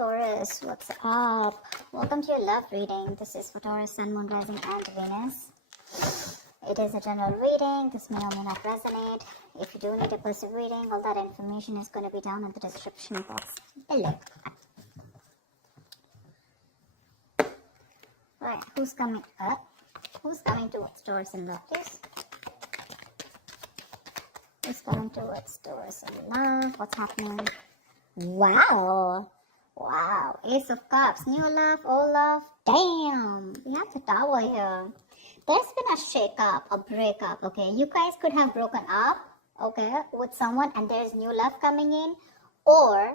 Taurus, what's up? Welcome to your love reading. This is for Taurus, Sun, Moon, Rising, and Venus. It is a general reading. This may or may not resonate. If you do need a personal reading, all that information is going to be down in the description box below. Right, who's coming up? Who's coming towards Taurus in love, please? Who's coming towards Taurus in love? What's happening? Wow. Wow. Ace of Cups. New love, old love. Damn. We have the Tower here. There's been a shake-up, a breakup, okay? You guys could have broken up, okay, with someone and there's new love coming in. Or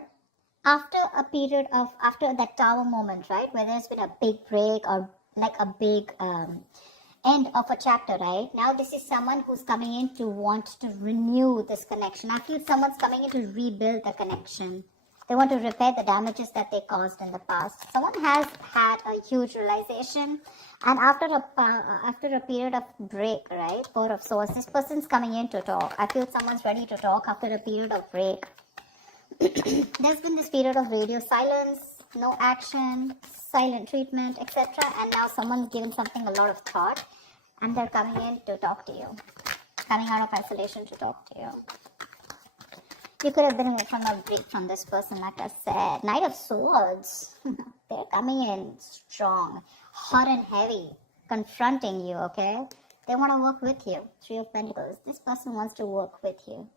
after a period of, after that Tower moment, right, where there's been a big break or like a big end of a chapter, right? Now this is someone who's coming in to want to renew this connection. I feel someone's coming in to rebuild the connection. They want to repair the damages that they caused in the past. Someone has had a huge realization, and after a period of break, right, Four of Swords, this person's coming in to talk. I feel someone's ready to talk after a period of break. There's been this period of radio silence, no action, silent treatment, etc. And now someone's given something a lot of thought, and they're coming in to talk to you, coming out of isolation to talk to you. You could have been from a break from this person, like I said. Knight of Swords. They're coming in strong, hot and heavy, confronting you, okay? They want to work with you. Three of Pentacles. This person wants to work with you.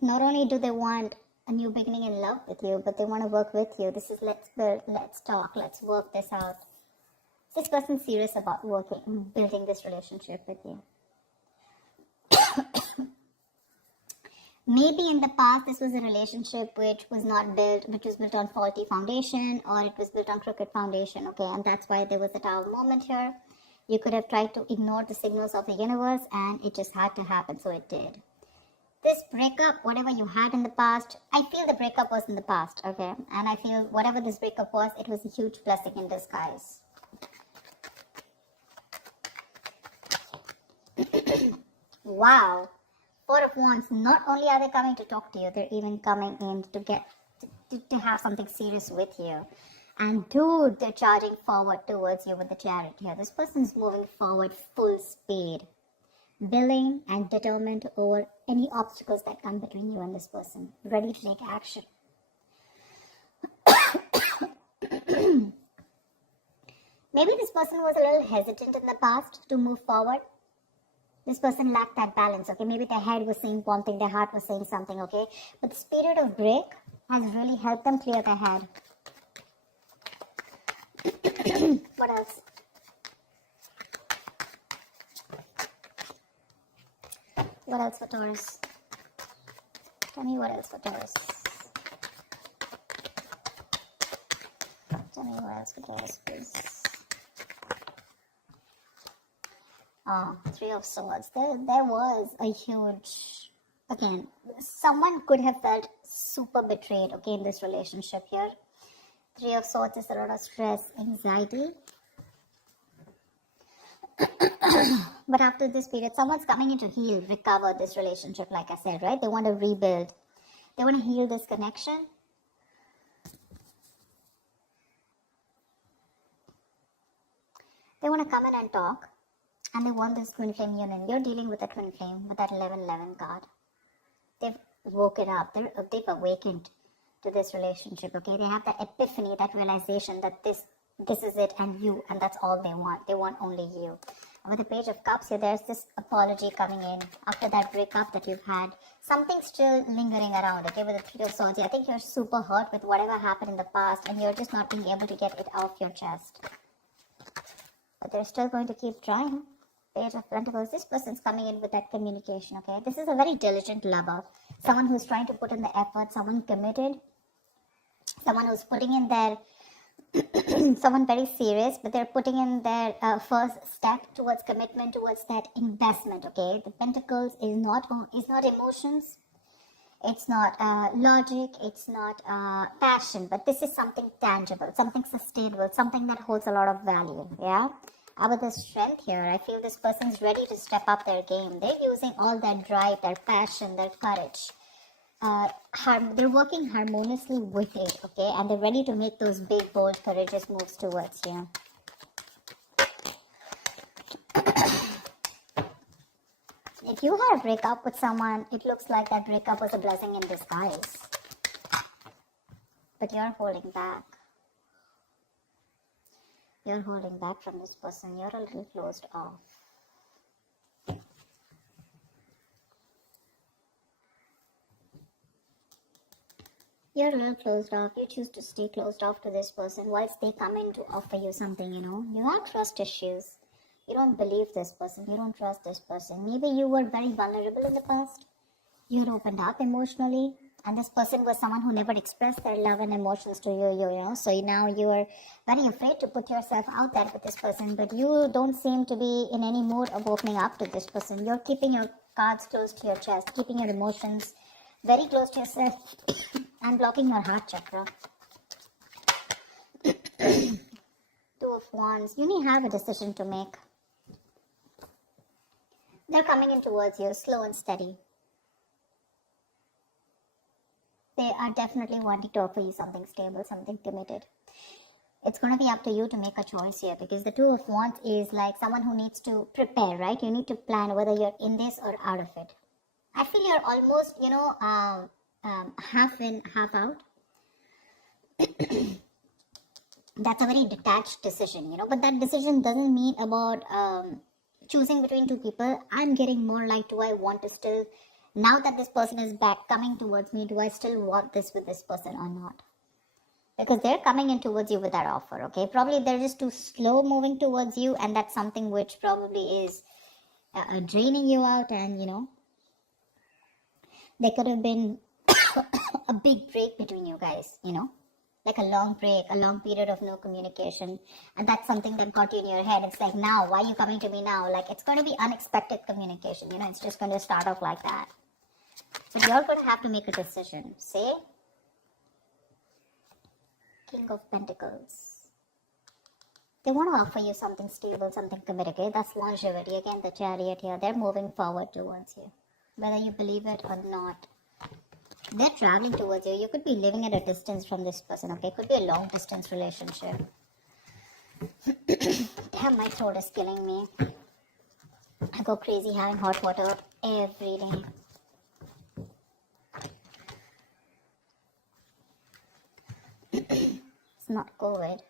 Not only do they want a new beginning in love with you, but they want to work with you. This is let's build, let's talk, let's work this out. This person's serious about building this relationship with you. Maybe in the past this was a relationship which was not built, which was built on faulty foundation, or it was built on crooked foundation, okay? And that's why there was a Tower moment here. You could have tried to ignore the signals of the universe, and it just had to happen, so it did. This breakup, whatever you had in the past, I feel the breakup was in the past, okay? And I feel whatever this breakup was, it was a huge blessing in disguise. Wow. Four of Wands, not only are they coming to talk to you, they're even coming in to get to have something serious with you. And dude, they're charging forward towards you with the Chariot here. This person's moving forward full speed, willing and determined over any obstacles that come between you and this person, ready to take action. Maybe this person was a little hesitant in the past to move forward. This person lacked that balance, okay? Maybe their head was saying one thing, their heart was saying something, okay? But this period of break has really helped them clear their head. What else? What else for Taurus? Tell me what else for Taurus. Tell me what else for Taurus, please. Three of Swords. There was a huge, again, someone could have felt super betrayed, okay, in this relationship here. Three of Swords is a lot of stress, anxiety. But after this period, someone's coming in to heal, recover this relationship, like I said, right? They want to rebuild. They want to heal this connection. They want to come in and talk. And they want this twin flame union. You're dealing with a twin flame with that 11-11 card. They've woken up. They've awakened to this relationship, okay? They have that epiphany, that realization that this is it and you, and that's all they want. They want only you. And with the Page of Cups here, there's this apology coming in after that breakup that you've had. Something's still lingering around, okay? With the Three of Swords, I think you're super hurt with whatever happened in the past, and you're just not being able to get it off your chest. But they're still going to keep trying. Page of Pentacles, this person's coming in with that communication, okay? This is a very diligent lover. Someone who's trying to put in the effort, someone committed, someone who's putting in their, someone very serious, but they're putting in their first step towards commitment, towards that investment, okay? The Pentacles is not emotions, it's not logic, it's not passion, but this is something tangible, something sustainable, something that holds a lot of value, yeah? With the Strength here, I feel this person's ready to step up their game. They're using all that drive, their passion, their courage they're working harmoniously with it, okay? And they're ready to make those big, bold, courageous moves towards you. If you had a breakup with someone, it looks like that breakup was a blessing in disguise. But you're holding back. You're holding back from this person. You're a little closed off. You're a little closed off. You choose to stay closed off to this person whilst they come in to offer you something, you know. You have trust issues. You don't believe this person. You don't trust this person. Maybe you were very vulnerable in the past. You opened up emotionally. And this person was someone who never expressed their love and emotions to you, you know. So now you are very afraid to put yourself out there with this person. But you don't seem to be in any mood of opening up to this person. You're keeping your cards close to your chest. Keeping your emotions very close to yourself. And blocking your heart chakra. Two of Wands. You may have a decision to make. They're coming in towards you, slow and steady. They are definitely wanting to offer you something stable, something committed. It's going to be up to you to make a choice here, because the Two of Wands is like someone who needs to prepare, right? You need to plan whether you're in this or out of it. I feel you're almost, you know, half in, half out. That's a very detached decision, you know, but that decision doesn't mean about choosing between two people. I'm getting more like, do I want to still, now that this person is back coming towards me, do I still want this with this person or not? Because they're coming in towards you with that offer, okay? Probably they're just too slow moving towards you, and that's something which probably is draining you out. And, you know, there could have been a big break between you guys, you know, like a long break, a long period of no communication. And that's something that got you in your head. It's like, now, why are you coming to me now? Like, it's going to be unexpected communication, you know, it's just going to start off like that. So you're going to have to make a decision. Say, King of Pentacles. They want to offer you something stable, something committed. Okay? That's longevity. Again, the Chariot here. They're moving forward towards you, whether you believe it or not. They're traveling towards you. You could be living at a distance from this person, okay? It could be a long distance relationship. Damn, my throat is killing me. I go crazy having hot water every day. It's not COVID,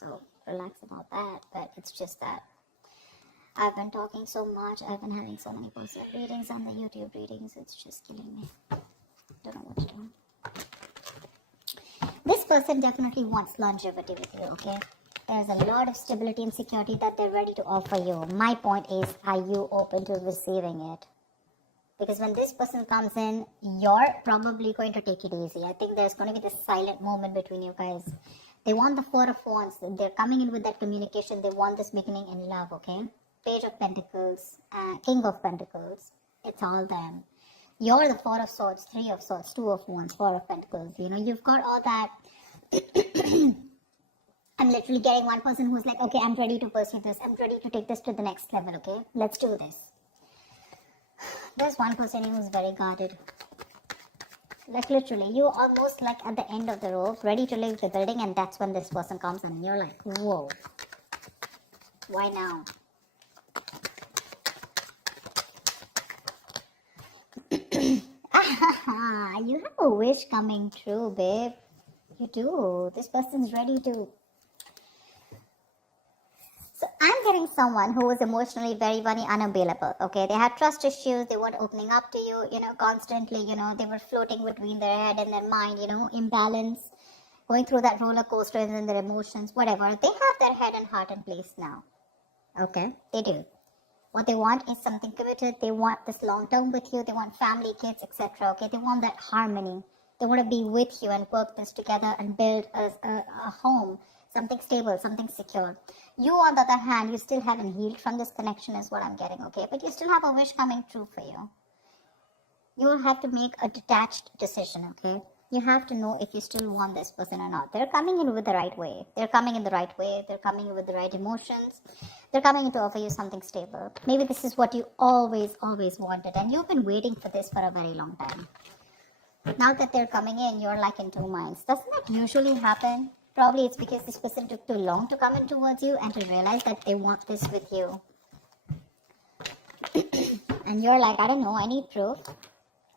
so relax about that, but it's just that I've been talking so much. I've been having so many personal readings and the YouTube readings. It's just killing me. Don't know what to do. This person definitely wants longevity with you, okay? There's a lot of stability and security that they're ready to offer you. My point is, are you open to receiving it? Because when this person comes in, you're probably going to take it easy. I think there's going to be this silent moment between you guys. They want the Four of Wands. They're coming in with that communication. They want this beginning in love, okay? Page of Pentacles, King of Pentacles. It's all them. You're the Four of Swords, Three of Swords, Two of Wands, Four of Pentacles. You know, you've got all that. I'm literally getting one person who's like, okay, I'm ready to pursue this. I'm ready to take this to the next level, okay? Let's do this. There's one person who's very guarded. Like literally, you almost like at the end of the rope, ready to leave the building, and that's when this person comes in and you're like, whoa. Why now? You have a wish coming true, babe. You do. This person's ready to. So I'm getting someone who was emotionally very, very unavailable. Okay, they had trust issues. They weren't opening up to you, you know, constantly. You know, they were floating between their head and their mind. You know, imbalance, going through that roller coaster and their emotions, whatever. They have their head and heart in place now. Okay, they do. What they want is something committed. They want this long term with you. They want family, kids, etc. Okay, they want that harmony. They want to be with you and work this together and build a home, something stable, something secure. You, on the other hand, you still haven't healed from this connection is what I'm getting, okay? But you still have a wish coming true for you. You will have to make a detached decision, okay? You have to know if you still want this person or not. They're coming in with the right way. They're coming in the right way. They're coming in with the right emotions. They're coming in to offer you something stable. Maybe this is what you always, always wanted. And you've been waiting for this for a very long time. Now that they're coming in, you're like in two minds. Doesn't that usually happen? Probably it's because this person took too long to come in towards you and to realize that they want this with you. And you're like, I don't know, I need proof.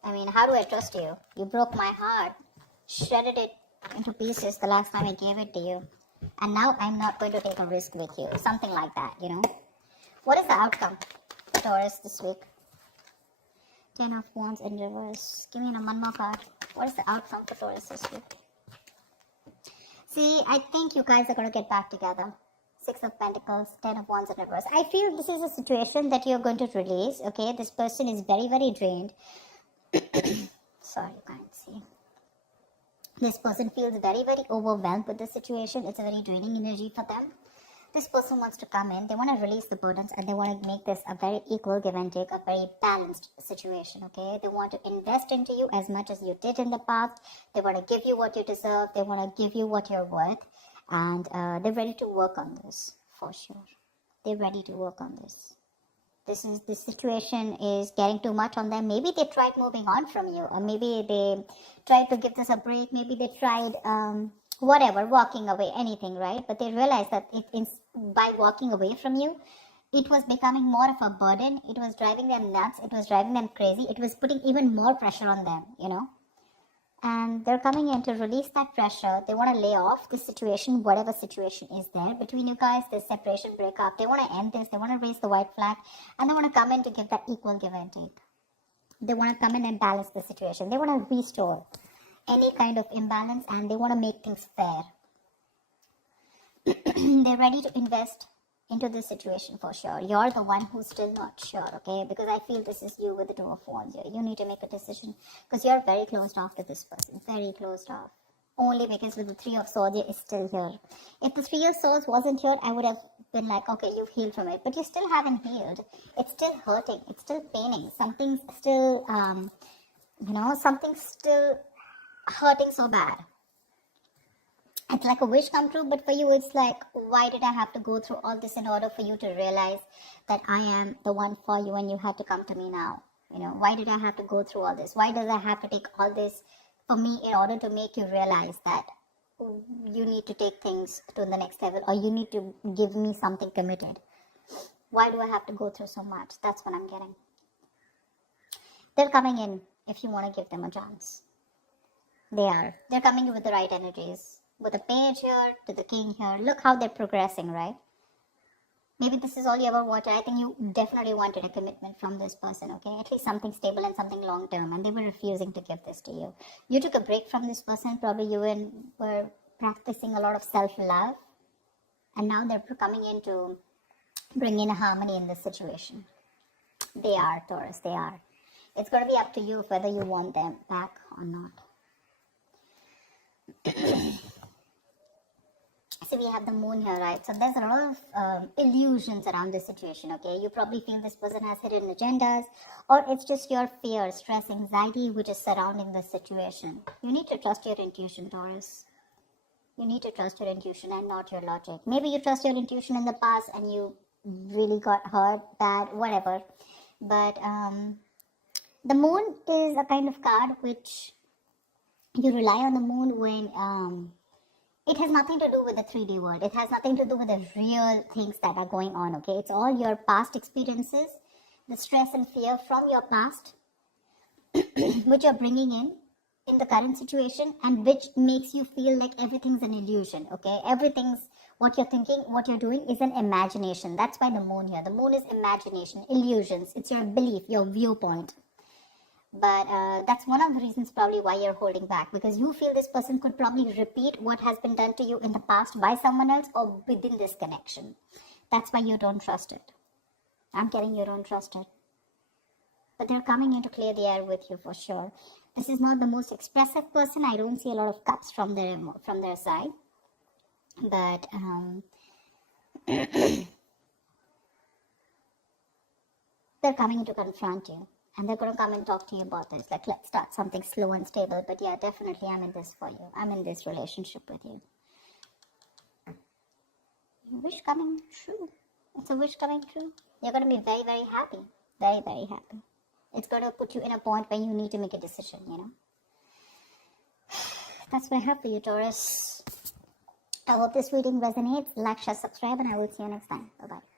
I mean, how do I trust you? You broke my heart, shredded it into pieces the last time I gave it to you. And now I'm not going to take a risk with you. Something like that, you know. What is the outcome, Taurus, this week? 10 of Wands in reverse. Give me one more card. What is the outcome for Taurus this week? See, I think you guys are going to get back together. 6 of Pentacles, 10 of Wands in reverse. I feel this is a situation that you're going to release, okay? This person is very, very drained. Sorry, you can't see. This person feels very, very overwhelmed with the situation. It's a very draining energy for them. This person wants to come in. They want to release the burdens and they want to make this a very equal give and take, a very balanced situation, okay? They want to invest into you as much as you did in the past. They want to give you what you deserve. They want to give you what you're worth. And they're ready to work on this, for sure. They're ready to work on this. This situation is getting too much on them. Maybe they tried moving on from you, or maybe they tried to give this a break. Maybe they tried whatever, walking away, anything, right? But they realized that by walking away from you, it was becoming more of a burden. It was driving them nuts. It was driving them crazy. It was putting even more pressure on them, you know. And they're coming in to release that pressure. They want to lay off this situation, whatever situation is there between you guys, this separation, breakup. They want to end this. They want to raise the white flag. And they want to come in to give that equal give and take. They want to come in and balance the situation. They want to restore any kind of imbalance and they want to make things fair. They're ready to invest into this situation for sure. You're the one who's still not sure, okay? Because I feel this is you with the 2 of Wands here. You need to make a decision because you're very closed off to this person. Very closed off. Only because with the 3 of Swords is still here. If the 3 of Swords wasn't here, I would have been like, okay, you've healed from it. But you still haven't healed. It's still hurting. It's still paining. Something's still, something's still hurting so bad. It's like a wish come true, but for you it's like, why did I have to go through all this in order for you to realize that I am the one for you and you have to come to me now? You know, why did I have to go through all this? Why does I have to take all this for me in order to make you realize that you need to take things to the next level or you need to give me something committed? Why do I have to go through so much? That's what I'm getting. They're coming in if you want to give them a chance. They're coming in with the right energies. With the page here to the king here. Look how they're progressing, right? Maybe this is all you ever wanted. I think you definitely wanted a commitment from this person, okay? At least something stable and something long term. And they were refusing to give this to you. You took a break from this person. Probably you were practicing a lot of self-love. And now they're coming in to bring in a harmony in this situation. They are, Taurus, they are. It's going to be up to you whether you want them back or not. So we have the moon here, right? So there's a lot of illusions around this situation, okay? You probably feel this person has hidden agendas, or it's just your fear, stress, anxiety, which is surrounding this situation. You need to trust your intuition, Taurus. You need to trust your intuition and not your logic. Maybe you trust your intuition in the past and you really got hurt, bad, whatever. But the moon is a kind of card which you rely on the moon when it has nothing to do with the 3D world. It has nothing to do with the real things that are going on, okay? It's all your past experiences, the stress and fear from your past, which you're bringing in the current situation, and which makes you feel like everything's an illusion, okay? Everything's, what you're thinking, what you're doing is an imagination. That's why the moon here. The moon is imagination, illusions. It's your belief, your viewpoint. But that's one of the reasons probably why you're holding back, because you feel this person could probably repeat what has been done to you in the past by someone else or within this connection. That's why you don't trust it. I'm getting you don't trust it. But they're coming in to clear the air with you for sure. This is not the most expressive person. I don't see a lot of cups from their side. But they're coming to confront you. And they're going to come and talk to you about this. Like, let's start something slow and stable. But yeah, definitely I'm in this for you. I'm in this relationship with you. Wish coming true. It's a wish coming true. You're going to be very, very happy. Very, very happy. It's going to put you in a point where you need to make a decision, you know. That's what I have for you, Taurus. I hope this reading resonates. Like, share, subscribe, and I will see you next time. Bye-bye.